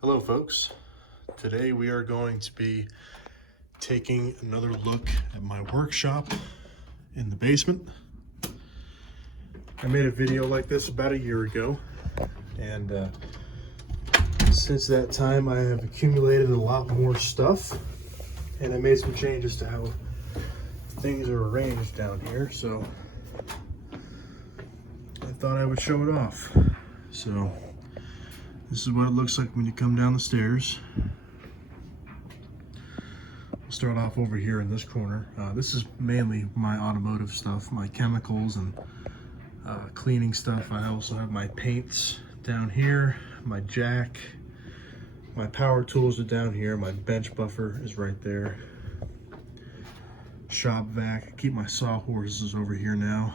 Hello folks, today we are going to be taking another look at my workshop in the basement. I made a video like this about a year ago, and since that time I have accumulated a lot more stuff, and I made some changes to how things are arranged down here, so I thought I would show it off. So this is what it looks like when you come down the stairs. We'll start off over here in this corner. This is mainly my automotive stuff, my chemicals and cleaning stuff. I also have my paints down here, my jack, my power tools are down here, my bench buffer is right there. Shop vac, I keep my sawhorses over here now.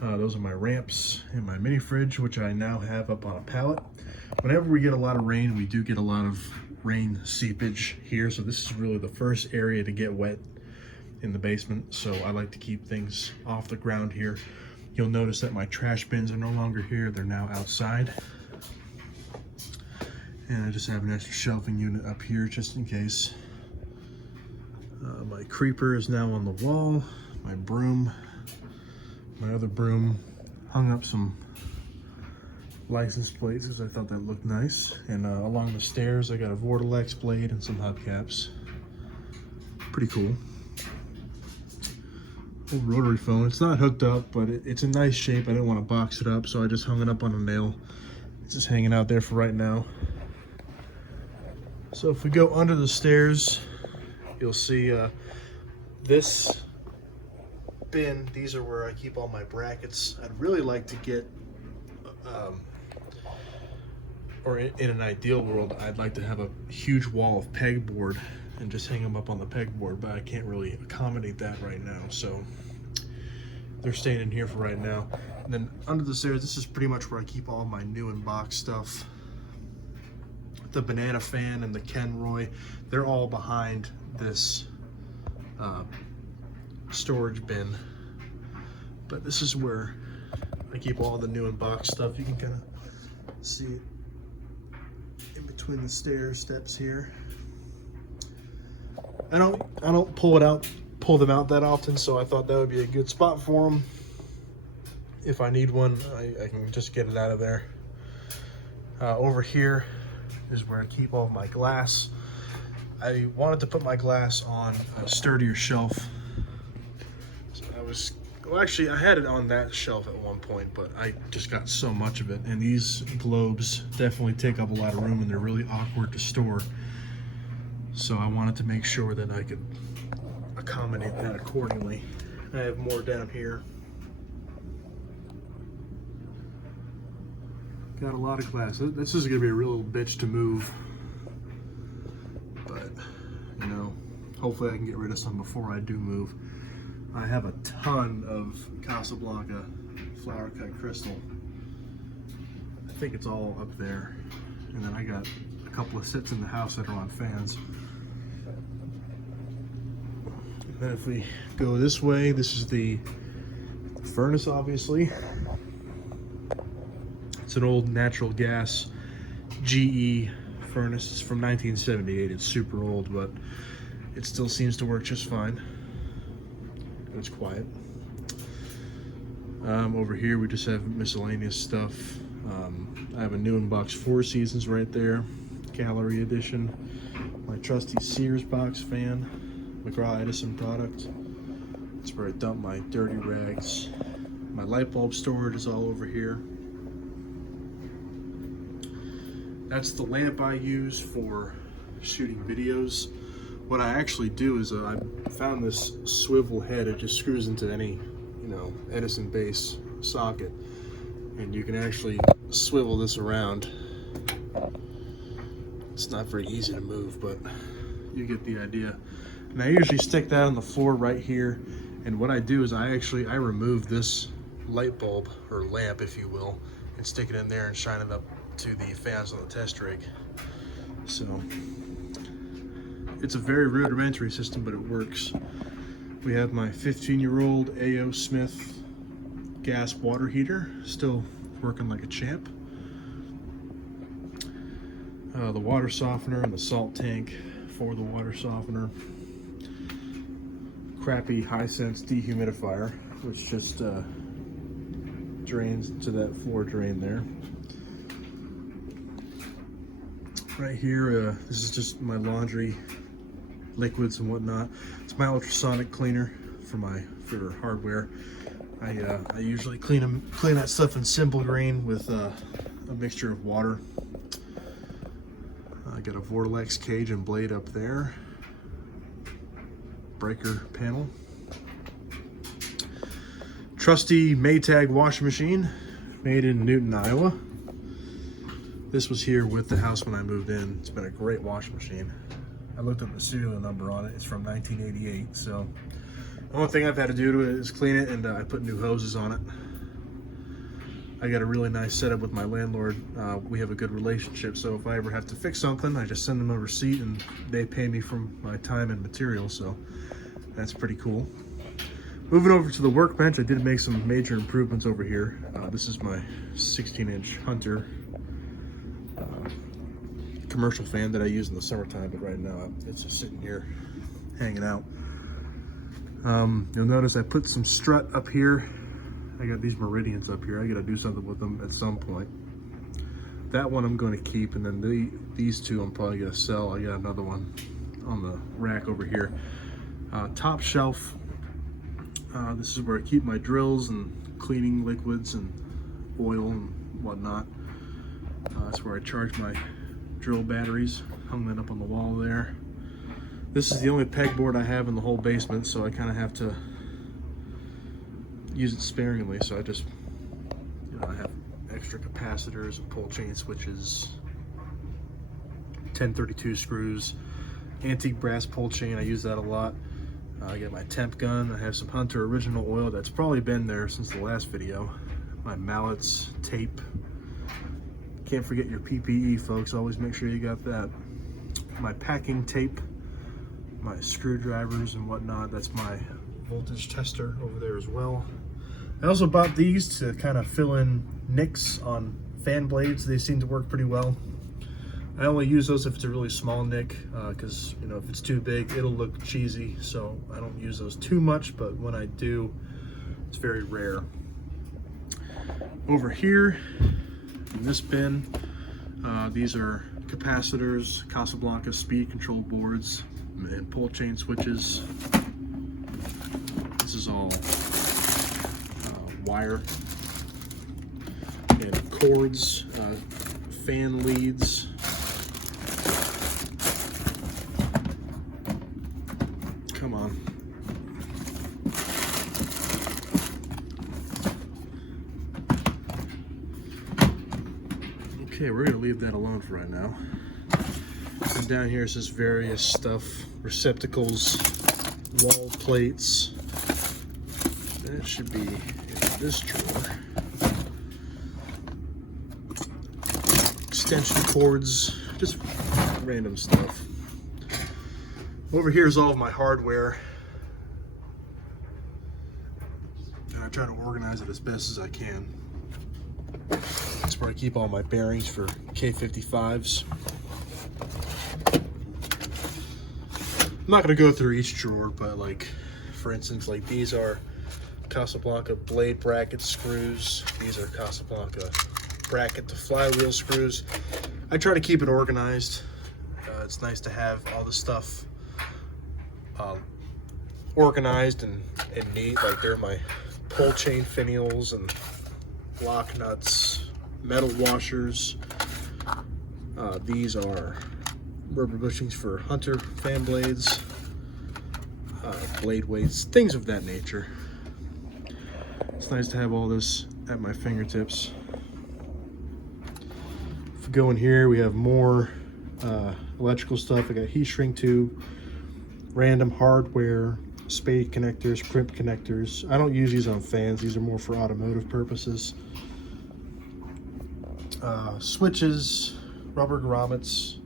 Those are my ramps and my mini fridge, which I now have up on a pallet. Whenever we get a lot of rain, we do get a lot of rain seepage here, so this is really the first area to get wet in the basement, so I like to keep things off the ground here. You'll notice that my trash bins are no longer here, they're now outside. And I just have an extra shelving unit up here just in case. My creeper is now on the wall, my broom. My other broom, hung up some license plates because I thought that looked nice. And along the stairs, I got a Vortilex blade and some hubcaps. Pretty cool. Old rotary phone. It's not hooked up, but it's in nice shape. I didn't want to box it up, so I just hung it up on a nail. It's just hanging out there for right now. So if we go under the stairs, you'll see this bin. These are where I keep all my brackets. I'd really like to get or in an ideal world, I'd like to have a huge wall of pegboard and just hang them up on the pegboard, but I can't really accommodate that right now, so they're staying in here for right now. And then under the stairs, this is pretty much where I keep all my new in box stuff. The banana fan and the Kenroy, they're all behind this storage bin, but this is where I keep all the new in box stuff. You can kind of see it in between the steps here. I don't pull them out that often, so I thought that would be a good spot for them. If I need one, I can just get it out of there. Over here is where I keep all of my glass. I wanted to put my glass on a sturdier shelf. Actually, I had it on that shelf at one point, but I just got so much of it. And these globes definitely take up a lot of room and they're really awkward to store. So I wanted to make sure that I could accommodate that accordingly. I have more down here. Got a lot of glass. This is gonna be a real bitch to move. But, you know, hopefully I can get rid of some before I do move. I have a ton of Casablanca flower cut crystal. I think it's all up there. And then I got a couple of sets in the house that are on fans. And then if we go this way, this is the furnace, obviously. It's an old natural gas GE furnace. It's from 1978. It's super old, but it still seems to work just fine. It's quiet. Over here we just have miscellaneous stuff. I have a new in box Four Seasons right there, gallery edition. My trusty Sears box fan, McGraw Edison product. That's where I dump my dirty rags. My light bulb storage is all over here. That's the lamp I use for shooting videos. What I actually do is I found this swivel head. It just screws into any, you know, Edison base socket, and you can actually swivel this around. It's not very easy to move, but you get the idea. And I usually stick that on the floor right here. And what I do is I remove this light bulb or lamp, if you will, and stick it in there and shine it up to the fans on the test rig. So it's a very rudimentary system, but it works. We have my 15-year-old A.O. Smith gas water heater, still working like a champ. The water softener and the salt tank for the water softener. Crappy Hisense dehumidifier, which just drains to that floor drain there. Right here, this is just my laundry liquids and whatnot. It's my ultrasonic cleaner for hardware. I usually clean that stuff in simple green with a mixture of water. I got a Vortex cage and blade up there. Breaker panel. Trusty Maytag washing machine, made in Newton, Iowa. This was here with the house when I moved in. It's been a great washing machine. I looked up the serial number on it. It's from 1988. So the only thing I've had to do to it is clean it, and I put new hoses on it. I got a really nice setup with my landlord. We have a good relationship, so if I ever have to fix something, I just send them a receipt and they pay me from my time and material, so that's pretty cool. Moving over to the workbench, I did make some major improvements over here. This is my 16-inch Hunter commercial fan that I use in the summertime, but right now it's just sitting here hanging out. You'll notice I put some strut up here. I got these meridians up here. I gotta do something with them at some point. That one I'm going to keep, and then these two I'm probably gonna sell. I got another one on the rack over here. Top shelf. This is where I keep my drills and cleaning liquids and oil and whatnot. That's where I charge my drill batteries. Hung that up on the wall there. This is the only pegboard I have in the whole basement, so I kind of have to use it sparingly. So I just, I have extra capacitors and pull chain switches, 1032 screws, antique brass pull chain. I use that a lot. I got my temp gun. I have some Hunter original oil that's probably been there since the last video. My mallets, tape. Can't forget your PPE, folks. Always make sure you got that. My packing tape, my screwdrivers and whatnot. That's my voltage tester over there as well. I also bought these to kind of fill in nicks on fan blades. They seem to work pretty well. I only use those if it's a really small nick, because if it's too big, it'll look cheesy. So I don't use those too much, but when I do, it's very rare. Over here in this bin, these are capacitors, Casablanca speed control boards, and pull chain switches. This is all wire and cords, fan leads. Come on. Okay, we're gonna leave that alone for right now. And down here is just various stuff, receptacles, wall plates. That should be in this drawer. Extension cords, just random stuff. Over here is all of my hardware. And I try to organize it as best as I can. That's where I keep all my bearings for K55s. I'm not gonna go through each drawer, but for instance, these are Casablanca blade bracket screws. These are Casablanca bracket to flywheel screws. I try to keep it organized. It's nice to have all the stuff organized and neat. They're my pull chain finials and lock nuts, metal washers. These are rubber bushings for Hunter fan blades, blade weights, things of that nature. It's nice to have all this at my fingertips. If we go in here, we have more electrical stuff. I got heat shrink tube, random hardware, spade connectors, crimp connectors. I don't use these on fans. These are more for automotive purposes. Switches, rubber grommets.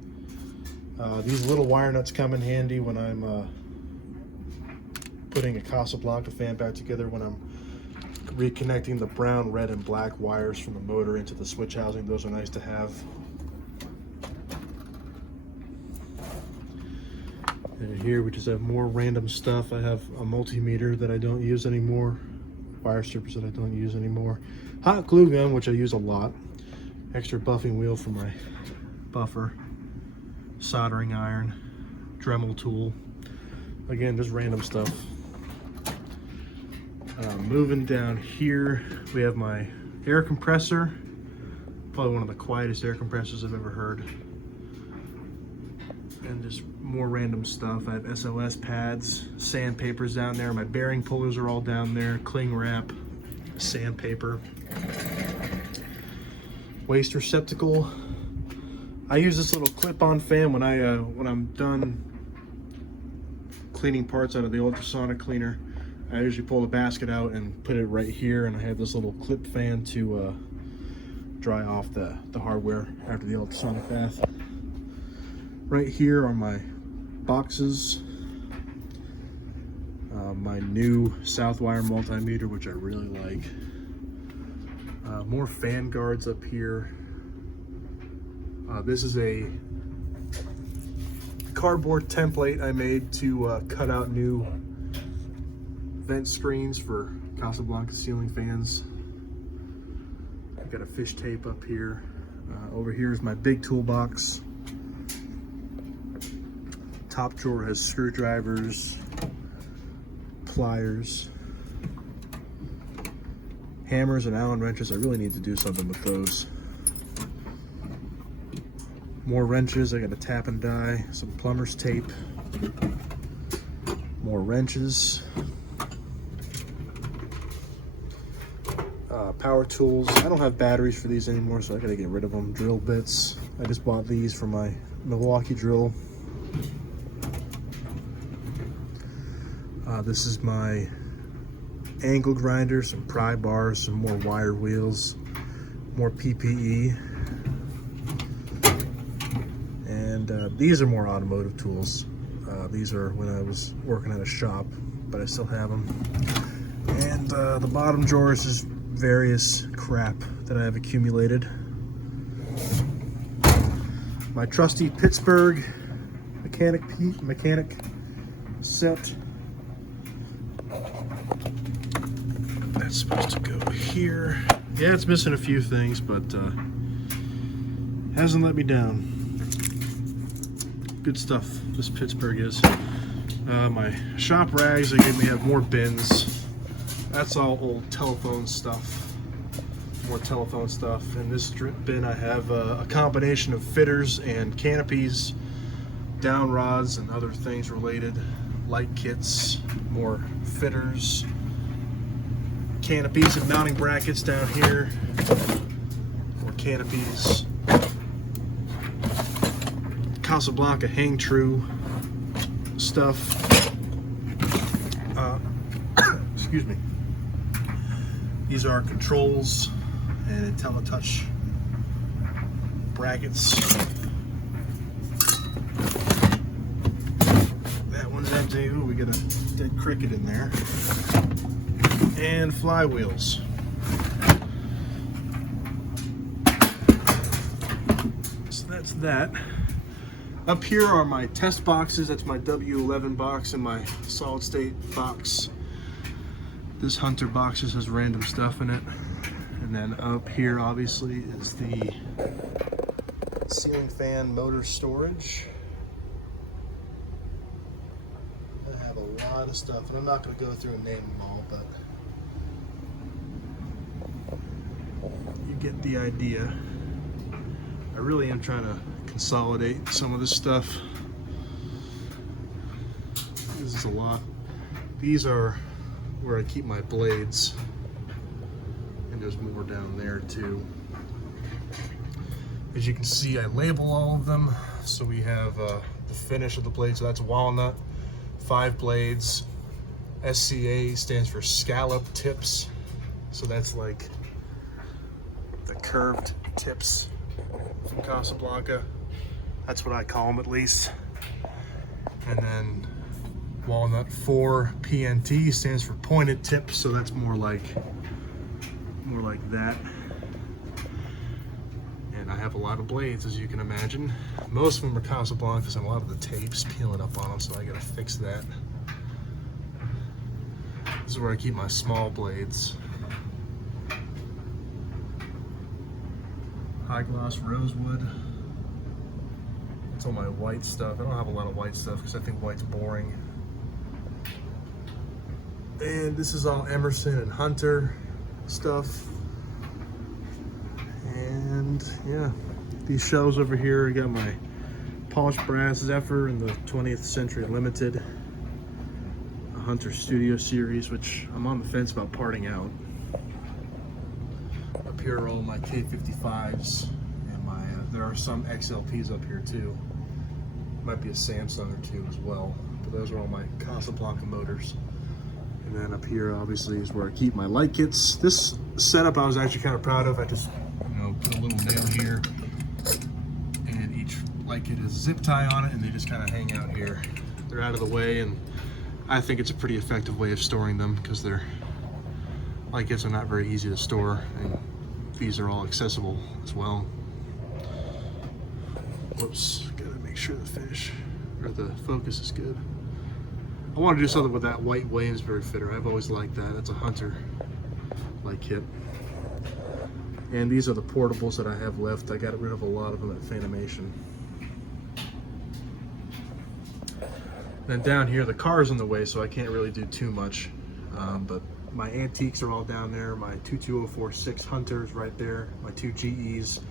These little wire nuts come in handy when I'm putting a Casablanca fan back together, when I'm reconnecting the brown, red, and black wires from the motor into the switch housing. Those are nice to have. And here we just have more random stuff. I have a multimeter that I don't use anymore, wire strippers that I don't use anymore, hot glue gun, which I use a lot, extra buffing wheel for my buffer, soldering iron, Dremel tool. Again, just random stuff. Moving down here, we have my air compressor. Probably one of the quietest air compressors I've ever heard. And just more random stuff. I have SOS pads, sandpapers down there. My bearing pullers are all down there. Cling wrap, sandpaper. Waste receptacle. I use this little clip-on fan when I'm done cleaning parts out of the ultrasonic cleaner. I usually pull the basket out and put it right here, and I have this little clip fan to dry off the hardware after the ultrasonic bath. Right here are my boxes, my new Southwire multimeter, which I really like. More fan guards up here. This is a cardboard template I made to cut out new vent screens for Casablanca ceiling fans. I've got a fish tape up here. Over here is my big toolbox. Top drawer has screwdrivers, pliers, hammers, and Allen wrenches. I really need to do something with those. More wrenches. I got a tap and die, some plumber's tape, more wrenches, power tools. I don't have batteries for these anymore, so I gotta get rid of them. Drill bits. I just bought these for my Milwaukee drill. This is my angle grinder, some pry bars, some more wire wheels, more PPE. And these are more automotive tools. These are when I was working at a shop, but I still have them. And the bottom drawer is just various crap that I have accumulated. My trusty Pittsburgh mechanic set. That's supposed to go here. Yeah, it's missing a few things, but hasn't let me down. Good stuff, this Pittsburgh is. My shop rags, they gave me have more bins. That's all old telephone stuff. More telephone stuff. In this strip bin, I have a combination of fitters and canopies, down rods, and other things related. Light kits, more fitters, canopies and mounting brackets down here, more canopies, Casablanca hang true stuff. Excuse me. These are controls and IntelliTouch brackets. That one's empty. Ooh, we got a dead cricket in there. And flywheels. So that's that. Up here are my test boxes. That's my W11 box and my solid state box. This Hunter box just has random stuff in it. And then up here obviously is the ceiling fan motor storage. I have a lot of stuff, and I'm not going to go through and name them all, but you get the idea. I really am trying to consolidate some of this stuff. This is a lot. These are where I keep my blades, and there's more down there too. As you can see, I label all of them. So we have the finish of the blade, so that's walnut, 5 blades. SCA stands for scallop tips, so that's like the curved tips from Casablanca. That's what I call them, at least. And then walnut 4 PNT stands for pointed tips, so that's more like that. And I have a lot of blades, as you can imagine. Most of them are Casablancas and a lot of the tape's peeling up on them, so I gotta fix that. This is where I keep my small blades. High gloss rosewood. That's all my white stuff. I don't have a lot of white stuff because I think white's boring. And this is all Emerson and Hunter stuff. And yeah, these shelves over here, I got my polished brass Zephyr in the 20th Century Limited, a Hunter Studio series, which I'm on the fence about parting out. Up here are all my K55s, and my there are some XLPs up here too. Might be a Samsung or two as well, but those are all my Casablanca motors. And then up here obviously is where I keep my light kits. This setup I was actually kind of proud of. I just put a little nail here, and each light kit is zip tie on it, and they just kind of hang out here. They're out of the way, and I think it's a pretty effective way of storing them because their light kits are not very easy to store, and these are all accessible as well. Whoops, gotta make sure the finish or the focus is good. I want to do something with that white Williamsburg fitter. I've always liked that. That's a Hunter light kit. And these are the portables that I have left. I got rid of a lot of them at Fanimation. Then down here, the car's in the way, so I can't really do too much. But my antiques are all down there. My 22046 Hunters right there. My two GEs.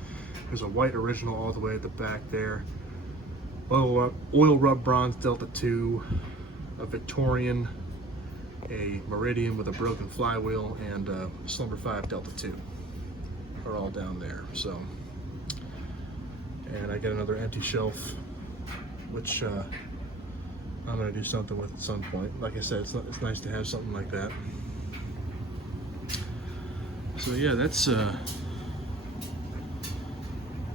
There's a white original all the way at the back there. Oil rub bronze Delta 2. A Victorian. A Meridian with a broken flywheel. And a Slumber 5 Delta 2. Are all down there. So, and I got another empty shelf, which I'm gonna do something with at some point. Like I said, it's nice to have something like that. So yeah, that's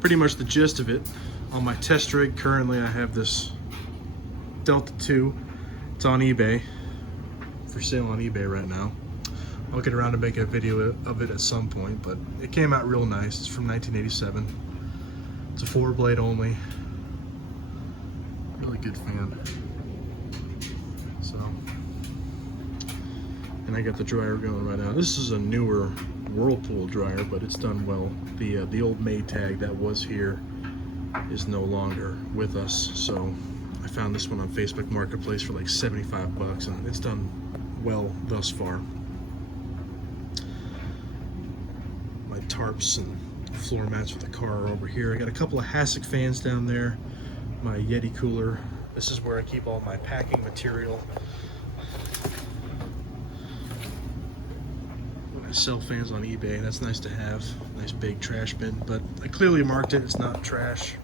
pretty much the gist of it. On my test rig currently, I have this Delta 2. It's on eBay, for sale on eBay right now. I'll get around to making a video of it at some point, but it came out real nice. It's from 1987. It's a 4-blade only. Really good fan. So, and I got the dryer going right now. This is a newer Whirlpool dryer, but it's done well. The old Maytag that was here is no longer with us, so I found this one on Facebook Marketplace for like 75 bucks, and it's done well thus far. Tarps and floor mats for the car are over here. I got a couple of Hasek fans down there. My Yeti Cooler. This is where I keep all my packing material. When I sell fans on eBay, that's nice to have. Nice big trash bin, but I clearly marked it. It's not trash.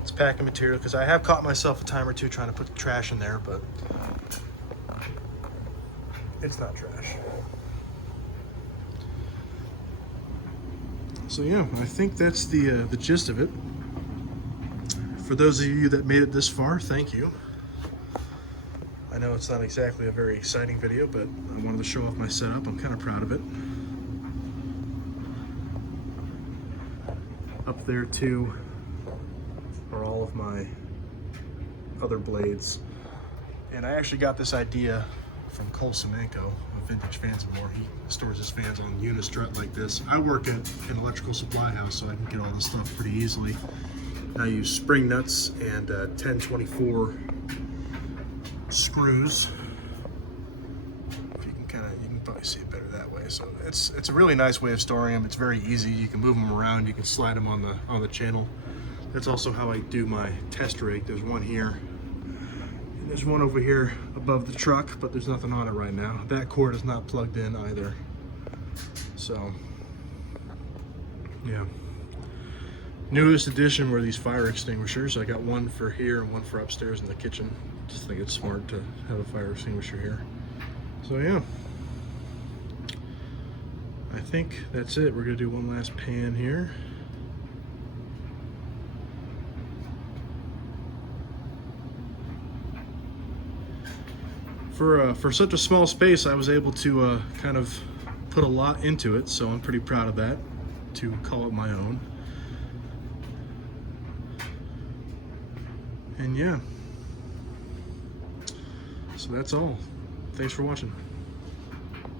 It's packing material, because I have caught myself a time or two trying to put trash in there, but it's not trash. So yeah, I think that's the gist of it. For those of you that made it this far, thank you. I know it's not exactly a very exciting video, but I wanted to show off my setup. I'm kind of proud of it. Up there too are all of my other blades. And I actually got this idea from Cole Semenko of Vintage Fans and More. He stores his fans on Unistrut like this. I work at an electrical supply house, so I can get all this stuff pretty easily. I use spring nuts and 1024 screws. If you can probably see it better that way. So it's a really nice way of storing them. It's very easy. You can move them around. You can slide them on the channel. That's also how I do my test rig. There's one here. There's one over here above the truck, but there's nothing on it right now. That cord is not plugged in either. So, yeah. Newest addition were these fire extinguishers. I got one for here and one for upstairs in the kitchen. Just think it's smart to have a fire extinguisher here. So yeah. I think that's it. We're gonna do one last pan here. For such a small space, I was able to kind of put a lot into it, so I'm pretty proud of that, to call it my own. And yeah, so that's all. Thanks for watching.